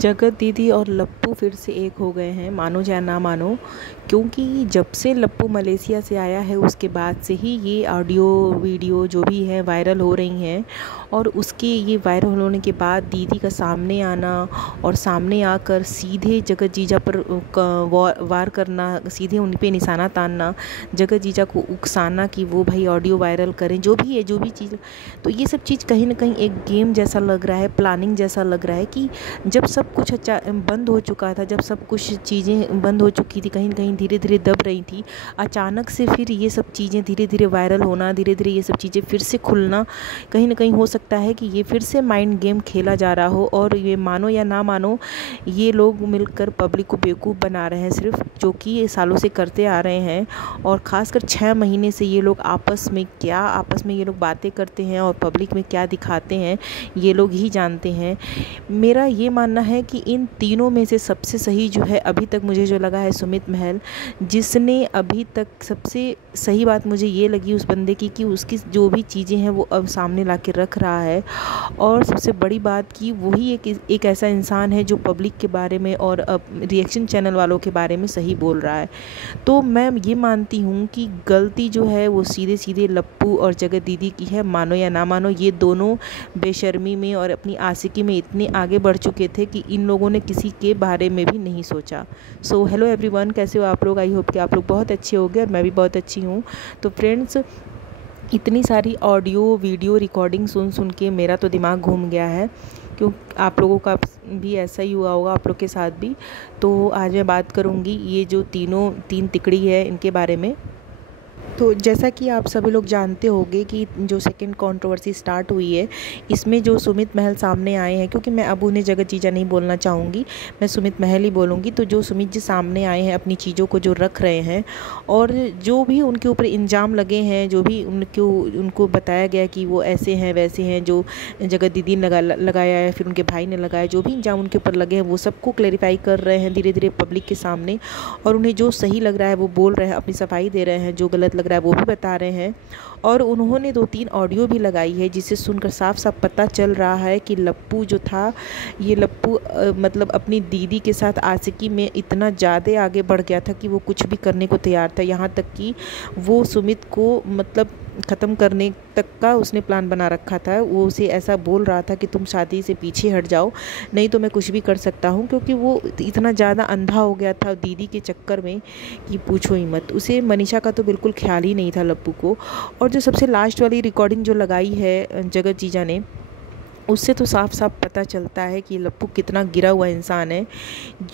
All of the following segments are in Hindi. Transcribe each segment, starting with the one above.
जगत दीदी और लप्पू फिर से एक हो गए हैं, मानो या ना मानो। क्योंकि जब से लप्पू मलेशिया से आया है उसके बाद से ही ये ऑडियो वीडियो जो भी है वायरल हो रही हैं। और उसके ये वायरल होने के बाद दीदी का सामने आना और सामने आकर सीधे जगत जीजा पर वार करना, सीधे उन पे निशाना तानना, जगत जीजा को उकसाना कि वो भाई ऑडियो वायरल करें, जो भी है जो भी चीज़। तो ये सब चीज़ कहीं ना कहीं एक गेम जैसा लग रहा है, प्लानिंग जैसा लग रहा है कि जब सब कुछ बंद हो चुका था, जब सब कुछ चीज़ें बंद हो चुकी थी, कहीं ना कहीं धीरे धीरे दब रही थी, अचानक से फिर ये सब चीज़ें धीरे धीरे वायरल होना, धीरे धीरे ये सब चीज़ें फिर से खुलना, कहीं ना कहीं हो सकता है कि ये फिर से माइंड गेम खेला जा रहा हो। और ये मानो या ना मानो, ये लोग मिलकर पब्लिक को बेवकूफ़ बना रहे हैं सिर्फ, जो कि ये सालों से करते आ रहे हैं। और ख़ासकर 6 महीने से ये लोग आपस में ये लोग बातें करते हैं और पब्लिक में क्या दिखाते हैं ये लोग ही जानते हैं। मेरा ये मानना है कि इन तीनों में से सबसे सही जो है अभी तक मुझे जो लगा है सुमित महल, जिसने अभी तक सबसे सही बात मुझे ये लगी उस बंदे की कि उसकी जो भी चीज़ें हैं वो अब सामने ला के रख रहा है। और सबसे बड़ी बात कि वही एक ऐसा इंसान है जो पब्लिक के बारे में और रिएक्शन चैनल वालों के बारे में सही बोल रहा है। तो मैं ये मानती हूँ कि गलती जो है वो सीधे सीधे लप्पू और जगत दीदी की है, मानो या ना मानो। ये दोनों बेशर्मी में और अपनी आशिकी में इतने आगे बढ़ चुके थे कि इन लोगों ने किसी के बारे में भी नहीं सोचा। सो हेलो एवरीवन, कैसे हो आप लोग? आई होप कि आप लोग बहुत अच्छे होंगे और मैं भी बहुत अच्छी हूँ। तो फ्रेंड्स, इतनी सारी ऑडियो वीडियो रिकॉर्डिंग सुन सुन के मेरा तो दिमाग घूम गया है। क्यों आप लोगों का भी ऐसा ही हुआ होगा, आप लोग के साथ भी। तो आज मैं बात करूँगी ये जो तीन तिकड़ी है इनके बारे में। तो जैसा कि आप सभी लोग जानते होंगे कि जो सेकंड कंट्रोवर्सी स्टार्ट हुई है, इसमें जो सुमित महल सामने आए हैं, क्योंकि मैं अब उन्हें जगत जीजा नहीं बोलना चाहूँगी, मैं सुमित महल ही बोलूँगी। तो जो सुमित जी सामने आए हैं अपनी चीज़ों को जो रख रहे हैं और जो भी उनके ऊपर इल्ज़ाम लगे हैं, जो भी उनको बताया गया कि वो ऐसे हैं वैसे हैं, जो जगत दीदी ने लगाया है, फिर उनके भाई ने लगाया, जो भी इल्ज़ाम उनके ऊपर लगे हैं वो सबको क्लैरिफाई कर रहे हैं धीरे धीरे पब्लिक के सामने। और उन्हें जो सही लग रहा है वो बोल रहे हैं, अपनी सफाई दे रहे हैं, जो गलत लग रहा है वो भी बता रहे हैं। और उन्होंने 2-3 ऑडियो भी लगाई है जिसे सुनकर साफ साफ पता चल रहा है कि लप्पू जो था, ये लप्पू मतलब अपनी दीदी के साथ आशिकी में इतना ज़्यादा आगे बढ़ गया था कि वो कुछ भी करने को तैयार था। यहाँ तक कि वो सुमित को मतलब ख़त्म करने तक का उसने प्लान बना रखा था। वो उसे ऐसा बोल रहा था कि तुम शादी से पीछे हट जाओ, नहीं तो मैं कुछ भी कर सकता हूँ। क्योंकि वो इतना ज़्यादा अंधा हो गया था दीदी के चक्कर में कि पूछो ही मत। उसे मनीषा का तो बिल्कुल ख्याल ही नहीं था लप्पू को। और जो सबसे लास्ट वाली रिकॉर्डिंग जो लगाई है जगत जीजा ने, उससे तो साफ साफ पता चलता है कि लप्पू कितना गिरा हुआ इंसान है।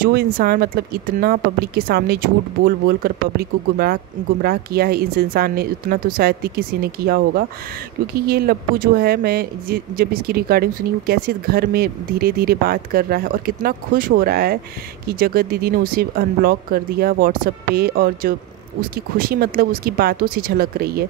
जो इंसान मतलब इतना पब्लिक के सामने झूठ बोल बोल कर पब्लिक को गुमराह किया है इस इंसान ने, उतना तो शायद ही किसी ने किया होगा। क्योंकि ये लप्पू जो है, मैं जब इसकी रिकॉर्डिंग सुनी, वो कैसे घर में धीरे धीरे बात कर रहा है और कितना खुश हो रहा है कि जगत दीदी ने उसे अनब्लॉक कर दिया व्हाट्सएप पे। और जो उसकी खुशी मतलब उसकी बातों से झलक रही है।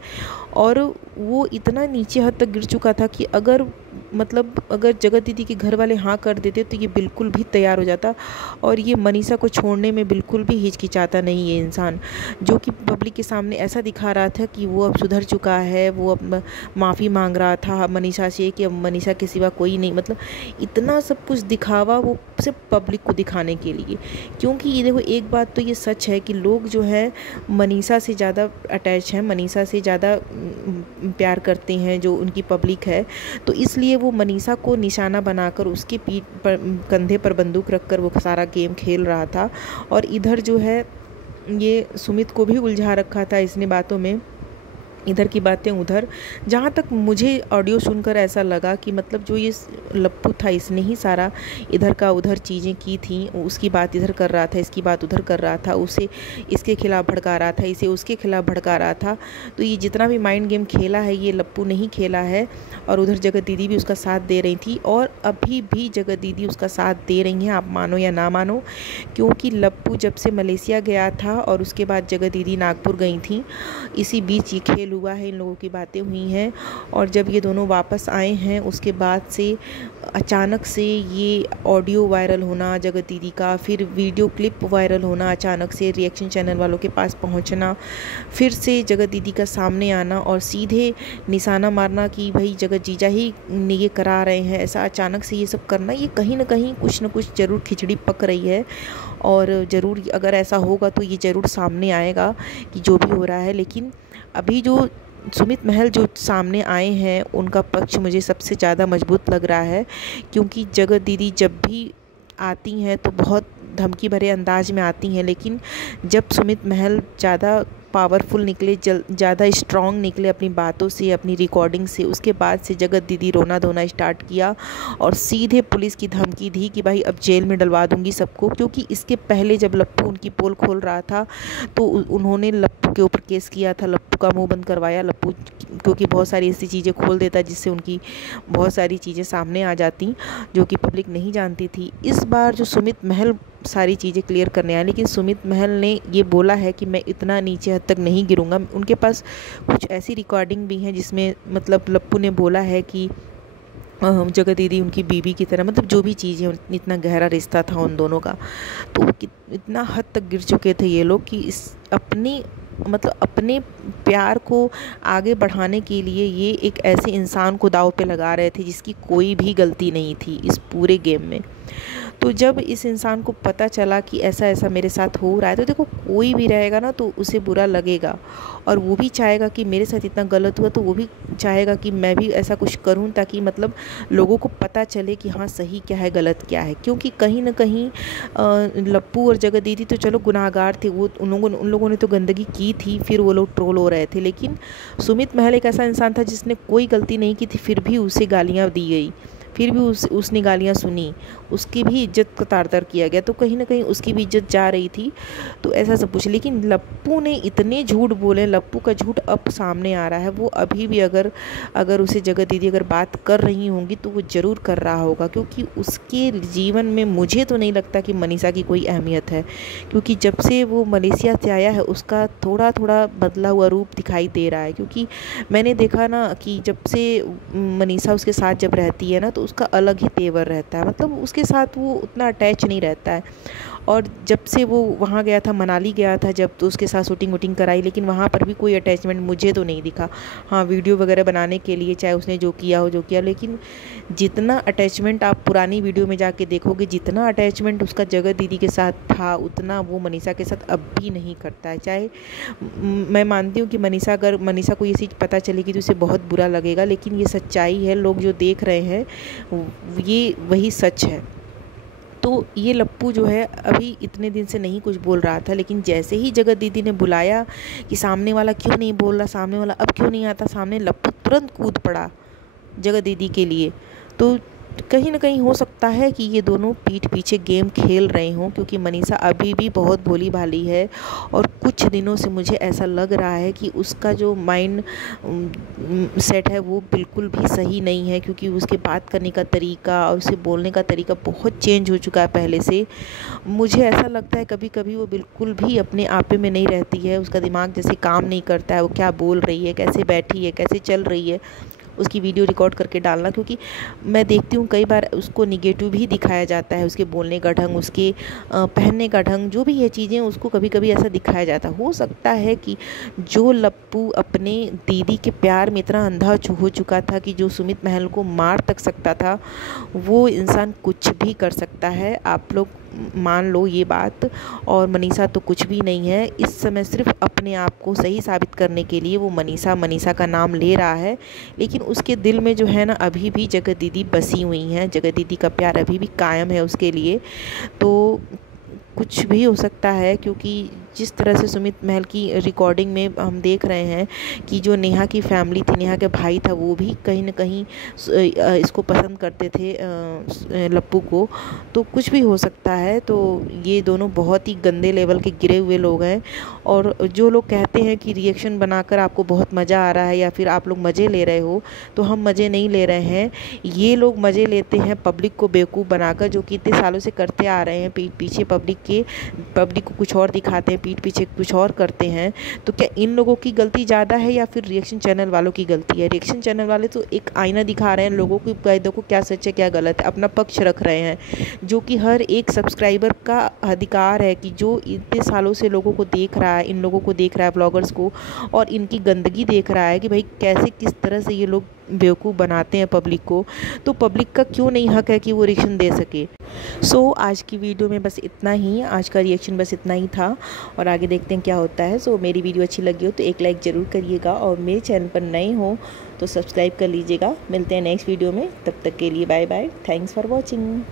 और वो इतना नीचे हद तक गिर चुका था कि अगर जगत दीदी के घर वाले हाँ कर देते तो ये बिल्कुल भी तैयार हो जाता। और ये मनीषा को छोड़ने में बिल्कुल भी हिचकिचाता नहीं ये इंसान, जो कि पब्लिक के सामने ऐसा दिखा रहा था कि वो अब सुधर चुका है। वो अब माफ़ी मांग रहा था मनीषा से कि अब मनीषा के सिवा कोई नहीं, मतलब इतना सब कुछ दिखावा वो सिर्फ पब्लिक को दिखाने के लिए। क्योंकि ये देखो, एक बात तो ये सच है कि लोग जो है मनीषा से ज़्यादा अटैच हैं, मनीषा से ज़्यादा प्यार करते हैं जो उनकी पब्लिक है। तो इसलिए वो मनीषा को निशाना बनाकर उसके पीठ पर, कंधे पर बंदूक रखकर वो सारा गेम खेल रहा था। और इधर जो है ये सुमित को भी उलझा रखा था इसने बातों में, इधर की बातें उधर। जहाँ तक मुझे ऑडियो सुनकर ऐसा लगा कि मतलब जो ये लप्पू था इसने ही सारा इधर का उधर चीज़ें की थी। उसकी बात इधर कर रहा था, इसकी बात उधर कर रहा था, उसे इसके खिलाफ़ भड़का रहा था, इसे उसके खिलाफ़ भड़का रहा था। तो ये जितना भी माइंड गेम खेला है ये लप्पू नहीं खेला है। और उधर जगत दीदी भी उसका साथ दे रही थी और अभी भी जगत दीदी उसका साथ दे रही हैं, आप मानो या ना मानो। क्योंकि लप्पू जब से मलेशिया गया था और उसके बाद जगत दीदी नागपुर गई थी, इसी बीच ये खेल डील हुआ है, इन लोगों की बातें हुई हैं। और जब ये दोनों वापस आए हैं उसके बाद से अचानक से ये ऑडियो वायरल होना जगत दीदी का, फिर वीडियो क्लिप वायरल होना, अचानक से रिएक्शन चैनल वालों के पास पहुंचना, फिर से जगत दीदी का सामने आना और सीधे निशाना मारना कि भाई जगत जीजा ही ये करा रहे हैं, ऐसा अचानक से ये सब करना, ये कहीं ना कहीं कुछ ना कुछ ज़रूर खिचड़ी पक रही है। और ज़रूर अगर ऐसा होगा तो ये ज़रूर सामने आएगा कि जो भी हो रहा है। लेकिन अभी जो सुमित महल जो सामने आए हैं उनका पक्ष मुझे सबसे ज़्यादा मजबूत लग रहा है, क्योंकि जगत दीदी जब भी आती हैं तो बहुत धमकी भरे अंदाज में आती हैं, लेकिन जब सुमित महल ज़्यादा पावरफुल निकले, ज़्यादा स्ट्रॉन्ग निकले अपनी बातों से, अपनी रिकॉर्डिंग से, उसके बाद से जगत दीदी रोना धोना स्टार्ट किया और सीधे पुलिस की धमकी दी कि भाई अब जेल में डलवा दूंगी सबको। क्योंकि इसके पहले जब लप्पू उनकी पोल खोल रहा था तो उन्होंने लप्पू के ऊपर केस किया था, लप्पू का मुंह बंद करवाया। लप्पू क्योंकि बहुत सारी ऐसी चीज़ें खोल देता जिससे उनकी बहुत सारी चीज़ें सामने आ जाती जो कि पब्लिक नहीं जानती थी। इस बार जो सुमित महल सारी चीज़ें क्लियर करने आए, लेकिन सुमित महल ने ये बोला है कि मैं इतना नीचे हद तक नहीं गिरूंगा। उनके पास कुछ ऐसी रिकॉर्डिंग भी हैं जिसमें मतलब लप्पू ने बोला है कि जगत दीदी उनकी बीवी की तरह, मतलब जो भी चीज़ें, इतना गहरा रिश्ता था उन दोनों का, तो इतना हद तक गिर चुके थे ये लोग कि इस अपने प्यार को आगे बढ़ाने के लिए ये एक ऐसे इंसान को दांव पे लगा रहे थे जिसकी कोई भी गलती नहीं थी इस पूरे गेम में। तो जब इस इंसान को पता चला कि ऐसा ऐसा मेरे साथ हो रहा है, तो देखो कोई भी रहेगा ना तो उसे बुरा लगेगा, और वो भी चाहेगा कि मेरे साथ इतना गलत हुआ तो वो भी चाहेगा कि मैं भी ऐसा कुछ करूं, ताकि मतलब लोगों को पता चले कि हाँ सही क्या है गलत क्या है। क्योंकि कहीं ना कहीं लप्पू और जगत दीदी तो चलो गुनाहगार थे, वो उन लोगों ने तो गंदगी की थी, फिर वो लोग ट्रोल हो रहे थे। लेकिन सुमित महल एक ऐसा इंसान था जिसने कोई गलती नहीं की थी, फिर भी उसे गालियाँ दी गई, फिर भी उसने गालियाँ सुनी, उसकी भी इज्जत का तार-तार किया गया, तो कहीं ना कहीं उसकी भी इज्जत जा रही थी। तो ऐसा सब कुछ, लेकिन लप्पू ने इतने झूठ बोले, लप्पू का झूठ अब सामने आ रहा है। वो अभी भी अगर उसे जगत दीदी अगर बात कर रही होंगी तो वो ज़रूर कर रहा होगा, क्योंकि उसके जीवन में मुझे तो नहीं लगता कि मनीषा की कोई अहमियत है। क्योंकि जब से वो मलेशिया से आया है उसका थोड़ा थोड़ा बदला हुआ रूप दिखाई दे रहा है। क्योंकि मैंने देखा ना कि जब से मनीषा उसके साथ जब रहती है ना तो उसका अलग ही तेवर रहता है, मतलब उसके साथ वो उतना अटैच नहीं रहता है। और जब से वो वहाँ गया था, मनाली गया था जब, तो उसके साथ शूटिंग वूटिंग कराई, लेकिन वहाँ पर भी कोई अटैचमेंट मुझे तो नहीं दिखा। हाँ, वीडियो वगैरह बनाने के लिए चाहे उसने जो किया, लेकिन जितना अटैचमेंट आप पुरानी वीडियो में जाके देखोगे, जितना अटैचमेंट उसका जगत दीदी के साथ था, उतना वो मनीषा के साथ अब भी नहीं करता है। चाहे मैं मानती हूँ कि अगर मनीषा को ये चीज़ पता चलेगी तो उसे बहुत बुरा लगेगा, लेकिन ये सच्चाई है, लोग जो देख रहे हैं ये वही सच है। तो ये लप्पू जो है अभी इतने दिन से नहीं कुछ बोल रहा था, लेकिन जैसे ही जगत दीदी ने बुलाया कि सामने वाला क्यों नहीं बोल रहा, सामने वाला अब क्यों नहीं आता सामने, लप्पू तुरंत कूद पड़ा जगत दीदी के लिए। तो कहीं ना कहीं हो सकता है कि ये दोनों पीठ पीछे गेम खेल रहे हों, क्योंकि मनीषा अभी भी बहुत भोली भाली है और कुछ दिनों से मुझे ऐसा लग रहा है कि उसका जो माइंड सेट है वो बिल्कुल भी सही नहीं है। क्योंकि उसके बात करने का तरीका और उसे बोलने का तरीका बहुत चेंज हो चुका है पहले से। मुझे ऐसा लगता है कभी कभी वो बिल्कुल भी अपने आपे में नहीं रहती है, उसका दिमाग जैसे काम नहीं करता है, वो क्या बोल रही है, कैसे बैठी है, कैसे चल रही है, उसकी वीडियो रिकॉर्ड करके डालना। क्योंकि मैं देखती हूँ कई बार उसको निगेटिव भी दिखाया जाता है, उसके बोलने का ढंग, उसके पहनने का ढंग, जो भी ये चीज़ें उसको कभी कभी ऐसा दिखाया जाता है। हो सकता है कि जो लप्पू अपने दीदी के प्यार में इतना अंधा हो चुका था कि जो सुमित महल को मार तक सकता था, वो इंसान कुछ भी कर सकता है। आप लोग मान लो ये बात। और मनीषा तो कुछ भी नहीं है इस समय, सिर्फ अपने आप को सही साबित करने के लिए वो मनीषा का नाम ले रहा है। लेकिन उसके दिल में जो है ना अभी भी जगत दीदी बसी हुई हैं, जगत दीदी का प्यार अभी भी कायम है उसके लिए। तो कुछ भी हो सकता है, क्योंकि जिस तरह से सुमित महल की रिकॉर्डिंग में हम देख रहे हैं कि जो नेहा की फैमिली थी, नेहा के भाई था, वो भी कहीं ना कहीं इसको पसंद करते थे लप्पू को। तो कुछ भी हो सकता है। तो ये दोनों बहुत ही गंदे लेवल के गिरे हुए लोग हैं। और जो लोग कहते हैं कि रिएक्शन बनाकर आपको बहुत मज़ा आ रहा है या फिर आप लोग मज़े ले रहे हो, तो हम मज़े नहीं ले रहे हैं। ये लोग मज़े लेते हैं पब्लिक को बेवकूफ़ बनाकर, जो कि इतने सालों से करते आ रहे हैं। पीछे पब्लिक को कुछ और दिखाते हैं, पीठ पीछे कुछ और करते हैं, तो क्या इन लोगों की गलती ज़्यादा है या फिर रिएक्शन चैनल वालों की गलती है? रिएक्शन चैनल वाले तो एक आईना दिखा रहे हैं लोगों को, देखो क्या सच है क्या गलत है, अपना पक्ष रख रहे हैं, जो कि हर एक सब्सक्राइबर का अधिकार है कि जो इतने सालों से लोगों को देख रहा है, इन लोगों को देख रहा है, ब्लॉगर्स को, और इनकी गंदगी देख रहा है कि भाई कैसे किस तरह से ये लोग बेवकूफ़ बनाते हैं पब्लिक को, तो पब्लिक का क्यों नहीं हक है कि वो रिएक्शन दे सके। आज की वीडियो में बस इतना ही, आज का रिएक्शन बस इतना ही था, और आगे देखते हैं क्या होता है। मेरी वीडियो अच्छी लगी हो तो एक लाइक ज़रूर करिएगा, और मेरे चैनल पर नए हो तो सब्सक्राइब कर लीजिएगा। मिलते हैं नेक्स्ट वीडियो में, तब तक के लिए bye bye, thanks for watching.